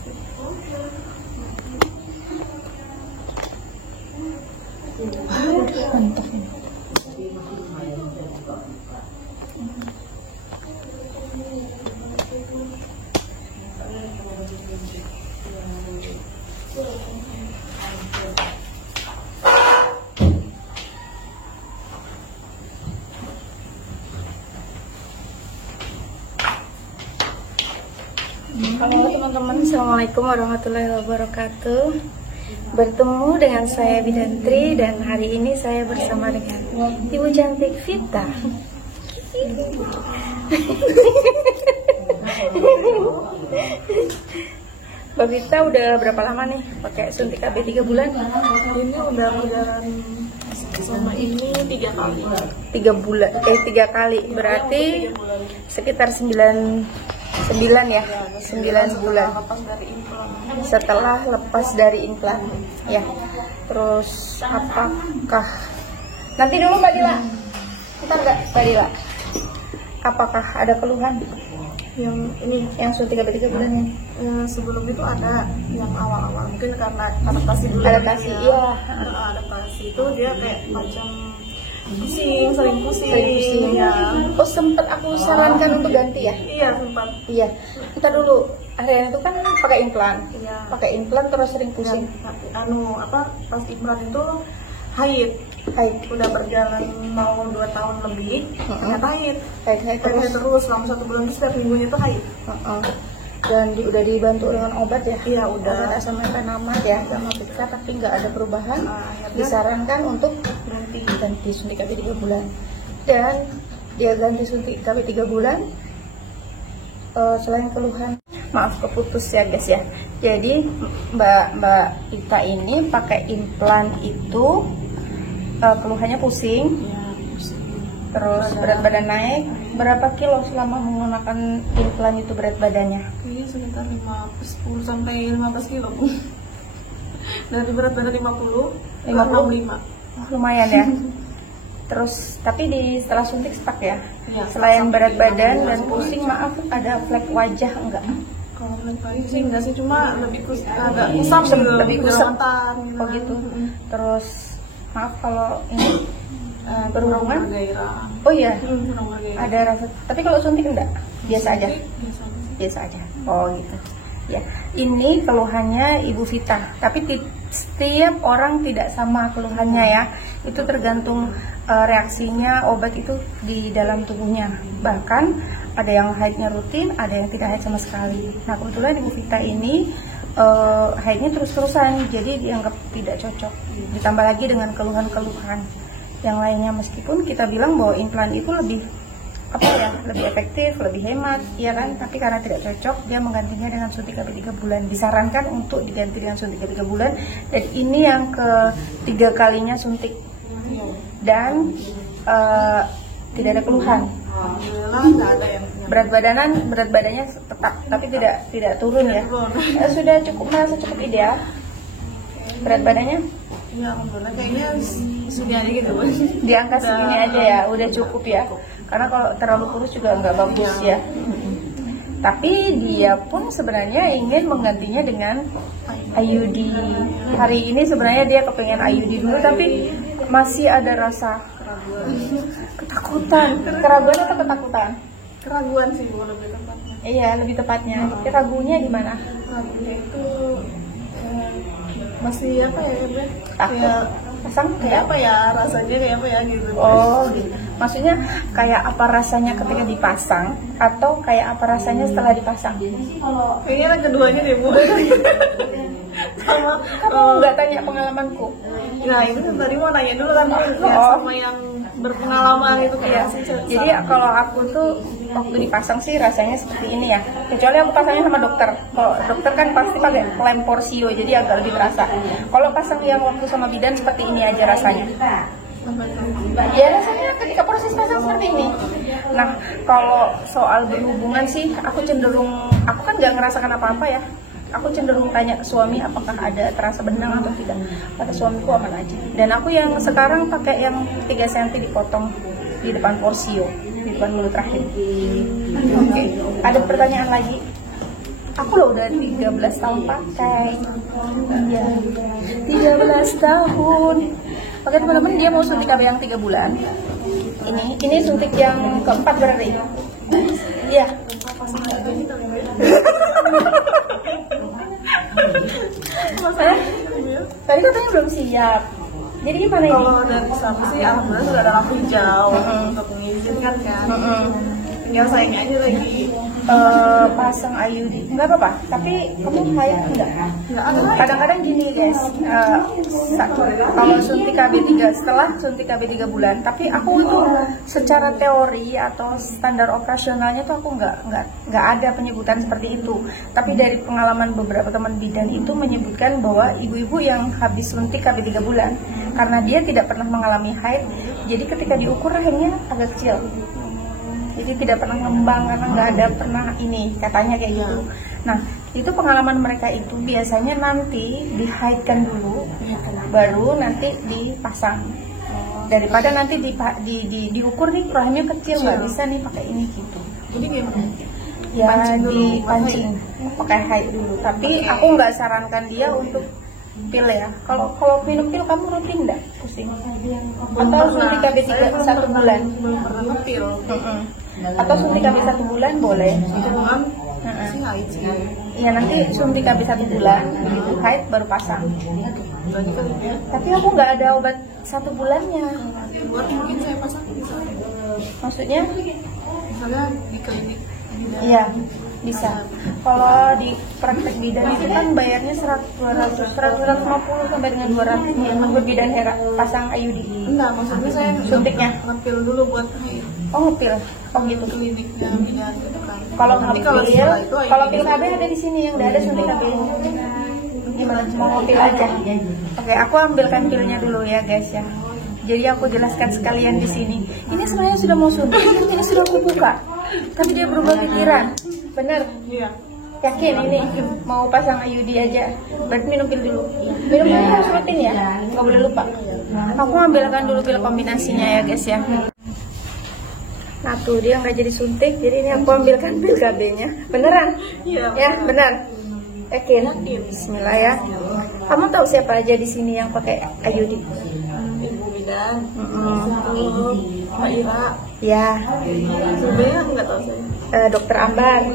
Udah mantap ini. Halo teman-teman, assalamualaikum warahmatullahi wabarakatuh. Bertemu dengan saya Bidantri dan hari ini saya bersama dengan Ibu cantik Vita. Mbak Vita udah berapa lama nih pakai suntik AB 3 bulan? Ini udah berjalan sama ini 3 kali. 3 bulan, 3 kali berarti sekitar 9 ya, 9 bulan Lepas dari implan. setelah lepas dari implan ya. Terus apakah nanti dulu Mbak Dila, bentar nggak Mbak Dila, apakah ada keluhan Yang ini yang suntik AB 3 bulan ini? sebelum itu ada yang awal-awal mungkin karena adaptasi dulu. Adaptasi, iya. Adaptasi itu dia kayak macam pusing, sering pusing. Ya. Ya. Oh sempet aku sarankan untuk ganti ya? Iya sempat. Iya. Kita dulu Ariana itu kan pakai implan, Iya. pakai implan terus sering pusing. Pas implan itu haid. Haid, Udah berjalan mau 2 tahun lebih, ternyata haid. haid Terus terus. selama 1 bulan itu setiap minggunya itu haid. Dan udah dibantu dengan obat ya? Iya udah. Obat Asamethanamat ya sama Pika, tapi nggak ada perubahan. Akhirnya Disarankan untuk ganti suntik AB 3 bulan. Dan dia ganti suntik AB 3 bulan. Selain keluhan, maaf keputus ya guys ya. Jadi Mbak Ita ini pakai implan itu keluhannya pusing, ya, pusing. terus berat badan naik. Berapa kilo selama menggunakan implan itu berat badannya? Kayaknya sekitar 10 sampai 15 kilo. Dari berat badan 50 ke 65. Oh, lumayan ya. Terus tapi setelah suntik stuck ya? Iya, Selain stuck. berat badan dan pusing, maaf ada flek wajah enggak? Kalau paling sih enggak sih, cuma lebih agak kusam gitu, Lebih kusam. jerawatan Oh gitu. Terus maaf kalau ini berhubungan? Gairah. Oh iya, Kurang bergairah. ada rasa. Tapi kalau suntik enggak? Biasa aja. Biasa aja sih. Biasa aja. Oh gitu. Ya, ini keluhannya Ibu Vita. Tapi setiap orang tidak sama keluhannya ya. Itu tergantung reaksinya obat itu di dalam tubuhnya. Bahkan ada yang haidnya rutin, ada yang tidak haid sama sekali. Nah kebetulan Ibu Vita ini haidnya terus-terusan, jadi dianggap tidak cocok. Ditambah lagi dengan keluhan-keluhan yang lainnya, meskipun kita bilang bahwa implan itu lebih lebih efektif, lebih hemat, ya kan? Tapi karena tidak cocok, dia menggantinya dengan suntik AB 3 bulan. Disarankan untuk diganti dengan suntik AB 3 bulan. Dan ini yang ketiga kalinya suntik dan tidak ada keluhan. Alhamdulillah nggak ada yang Berat badannya tetap, tapi tidak turun ya. Sudah merasa cukup ideal. Berat badannya ya alhamdulillah kayaknya segini aja gitu. di angka segini aja ya, udah cukup ya. Karena kalau terlalu kurus juga nggak bagus ya. Tapi dia pun sebenarnya ingin menggantinya dengan IUD. Hari ini sebenarnya dia kepengen IUD dulu, tapi masih ada rasa ketakutan, keraguan atau ketakutan? Keraguan sih lebih tepatnya. Iya, lebih tepatnya. Ragunya di mana? Ragunya itu masih apa ya? Takut. Pasang Kayak apa ya rasanya, kayak apa ya gitu. Oh, gitu. Maksudnya kayak apa rasanya ketika dipasang atau kayak apa rasanya setelah dipasang? Kayaknya yang keduanya deh Bu. Sama Kamu nggak tanya pengalamanku? nah itu kan tadi mau nanya dulu kan ya, sama yang berpengalaman itu kayak sih. Jadi kalau aku tuh waktu dipasang sih rasanya seperti ini ya. Kecuali aku pasangnya sama dokter. Kalau dokter kan pasti pakai lem Porsio, jadi agak lebih terasa. Kalau pasang yang waktu sama bidan seperti ini aja rasanya. Ya rasanya ketika proses pasang seperti ini. Nah kalau soal berhubungan sih aku kan nggak ngerasakan apa-apa ya. Aku cenderung tanya ke suami apakah ada terasa benang atau tidak. Kata suamiku aman aja. Dan aku yang sekarang pakai yang 3 cm dipotong di depan Porsio, di depan mulut rahim. Oke. Ada pertanyaan lagi? Aku loh udah 13 tahun pakai. Iya, 13 tahun. Oke teman-teman, dia mau suntik KB yang 3 bulan. Ini suntik yang keempat berarti. Iya. Tadi katanya belum siap. Jadi gimana ini? Kalau dari sana sih alhamdulillah sudah ada lampu hijau untuk mengizinkan kan. Tinggal sayangnya aja lagi. Pasang IUD nggak apa-apa, tapi kamu haid enggak? ada. Kadang-kadang gini guys, kalau suntik KB3 setelah suntik KB 3 bulan, tapi aku tuh secara teori atau standar operasionalnya tuh aku nggak ada penyebutan seperti itu. Tapi dari pengalaman beberapa teman bidan itu menyebutkan bahwa ibu-ibu yang habis suntik KB 3 bulan, karena dia tidak pernah mengalami haid, jadi ketika diukur rahimnya agak kecil. Jadi tidak pernah ngembang karena nggak ada pernah ini, katanya kayak gitu. Nah, itu pengalaman mereka itu biasanya nanti dihaidkan dulu, baru nanti dipasang. Daripada nanti diukur nih rahimnya kecil, nggak bisa nih pakai ini gitu. Jadi gimana? Ya dipancing, pakai haid dulu. Tapi aku nggak sarankan dia untuk pil ya. Kalau minum pil kamu rutin nggak pusing? Atau suntik KB 1 bulan? Belum pernah pil. Atau suntik KB 1 bulan boleh. Cuman sih haid sih. Iya, nanti suntik KB 1 bulan, begitu haid baru pasang. Berarti kali ya. Tapi aku nggak ada obat 1 bulannya. Buat mungkin saya pasang bisa. Maksudnya? Misalnya di klinik. Iya, bisa. Kalau di praktek bidan itu kan bayarnya 150 sampai dengan 200 ya, menurut bidan Hera pasang IUD. Enggak, maksudnya saya Suntiknya? ngepil dulu buat haid. Oh, ngepil. Oh gitu. Kliniknya bidan gitu kan. Kalau Nanti ngepil, setelah itu kalau pil KB ada di sini, yang nggak ada suntik KB. Gimana? Mau ngepil aja? Oke, aku ambilkan pilnya dulu ya guys ya. Jadi aku jelaskan sekalian di sini. Ini sebenarnya sudah mau suntik, ini sudah aku buka. Tapi dia berubah pikiran. Bener? Iya. Yakin ini mau pasang IUD aja. Berarti minum pil dulu. Minum pil harus rutin ya, nggak boleh lupa. Aku ambilkan dulu pil kombinasinya ya guys ya. Nah tuh dia nggak jadi suntik, jadi ini aku ambilkan pil KB-nya. Beneran? Iya. Ya benar. Yakin? Bismillah ya. Kamu tahu siapa aja di sini yang pakai IUD? Ibu bidan. Mbak Ira. Ya. Sebenarnya nggak tahu saya. Dokter Ambar.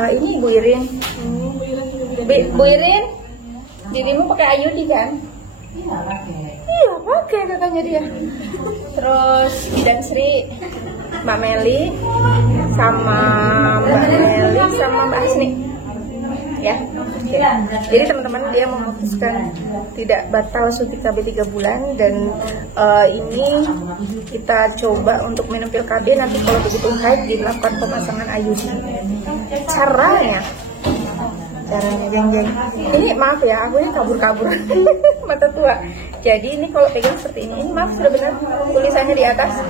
Ini Bu Irin. Bu Ira juga bidan. Bu Irin, dirimu pakai IUD kan? Iya pakai katanya dia. Terus Bidan Sri, Mbak Meli, sama Mbak Hasni. Ya, oke. Jadi teman-teman dia memutuskan tidak batal suntik KB 3 bulan dan ini kita coba untuk minum pil KB, nanti kalau begitu haid dilakukan pemasangan IUD. Caranya jeng-jeng. Ini maaf ya, aku ini kabur-kabur mata tua. Jadi ini kalau pegang seperti ini maaf sudah benar tulisannya di atas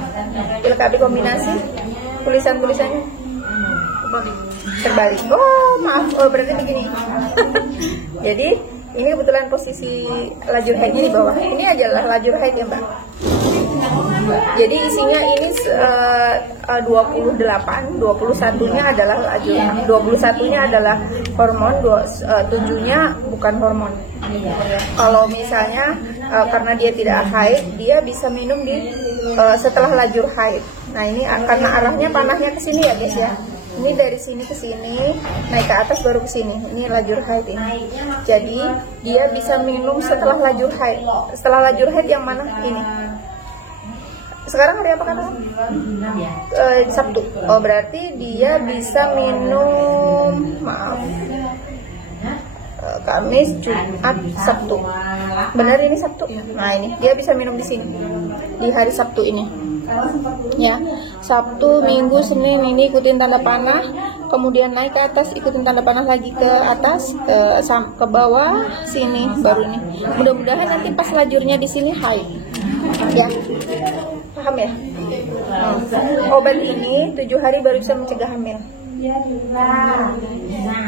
pil KB kombinasi, tulisannya terbalik. Oh maaf, berarti begini. Jadi ini kebetulan posisi lajur haidnya di bawah. Ini adalah lajur haid ya Mbak. Jadi isinya ini 28, 21-nya adalah lajur, 21-nya adalah hormon, 7-nya bukan hormon. Kalau misalnya karena dia tidak haid, dia bisa minum di setelah lajur haid. Nah ini karena arahnya panahnya ke sini ya guys ya. Ini dari sini ke sini, naik ke atas baru ke sini. Ini lajur haid ini. Jadi dia bisa minum setelah lajur haid. Setelah lajur haid yang mana? Ini. Sekarang hari apa kan? Sabtu. Oh berarti dia bisa minum, maaf, Kamis, Jumat, Sabtu. Benar ini Sabtu? Nah ini dia bisa minum di sini di hari Sabtu ini. Ya, Sabtu, Minggu, Senin ini ikutin tanda panah, kemudian naik ke atas, ikutin tanda panah lagi ke atas, ke bawah sini baru ini. Mudah-mudahan nanti pas lajurnya di sini haid. Ya, paham ya? Obat ini 7 hari baru bisa mencegah hamil.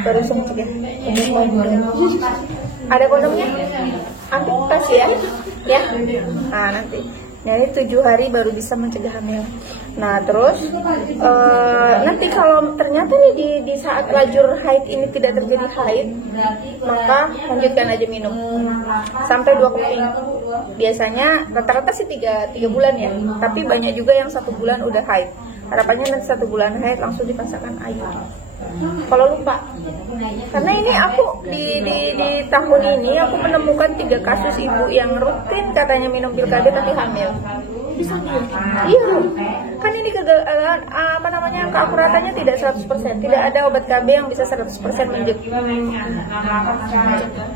Baru bisa mencegah. Ada kondomnya? Nanti kasih ya. Ya. Nah nanti. Nah ini 7 hari baru bisa mencegah hamil. Nah terus nanti kalau ternyata nih di saat lajur haid ini tidak terjadi haid, maka lanjutkan aja minum sampai 2 keping. Biasanya rata-rata sih 3 bulan ya, tapi banyak juga yang 1 bulan udah haid. Harapannya nanti 1 bulan haid langsung dipasangkan IUD. Kalau lupa, karena ini aku di tahun ini aku menemukan 3 kasus ibu yang rutin katanya minum pil KB tapi hamil. Bisa iya, kan ini kegagalan keakuratannya tidak 100%. Tidak ada obat KB yang bisa 100%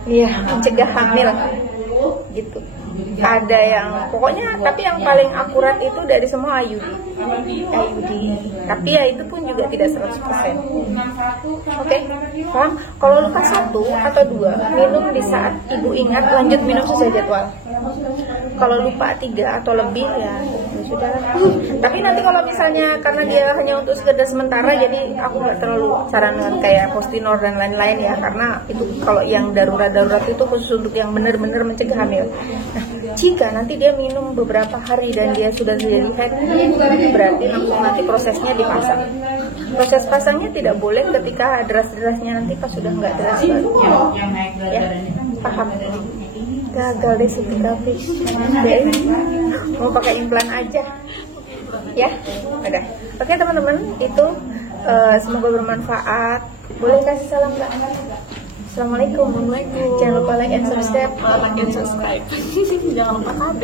mencegah hamil gitu. Ada yang pokoknya, tapi yang paling akurat itu dari semua IUD. Tapi ya itu pun juga tidak 100%. Oke, paham? Kalau luka 1 atau 2, minum di saat ibu ingat, lanjut minum sesuai jadwal. Kalau lupa 3 atau lebih ya sudah. Tapi nanti kalau misalnya karena dia hanya untuk sekedar sementara, jadi aku nggak terlalu sarankan kayak Postinor dan lain-lain ya, karena itu kalau yang darurat itu khusus untuk yang benar-benar mencegah hamil. Nah, jika nanti dia minum beberapa hari dan dia sudah terjadi haid, berarti langsung nanti prosesnya dipasang. Proses pasangnya tidak boleh ketika deras-derasnya, nanti pas sudah nggak deras baru. Ya, paham? Gagal deh Sitika Fish. Mau pakai implan aja. Ya, udah. Oke teman-teman, itu semoga bermanfaat. Boleh kasih salam nggak? Assalamualaikum. Jangan lupa like and subscribe. Jangan lupa KB.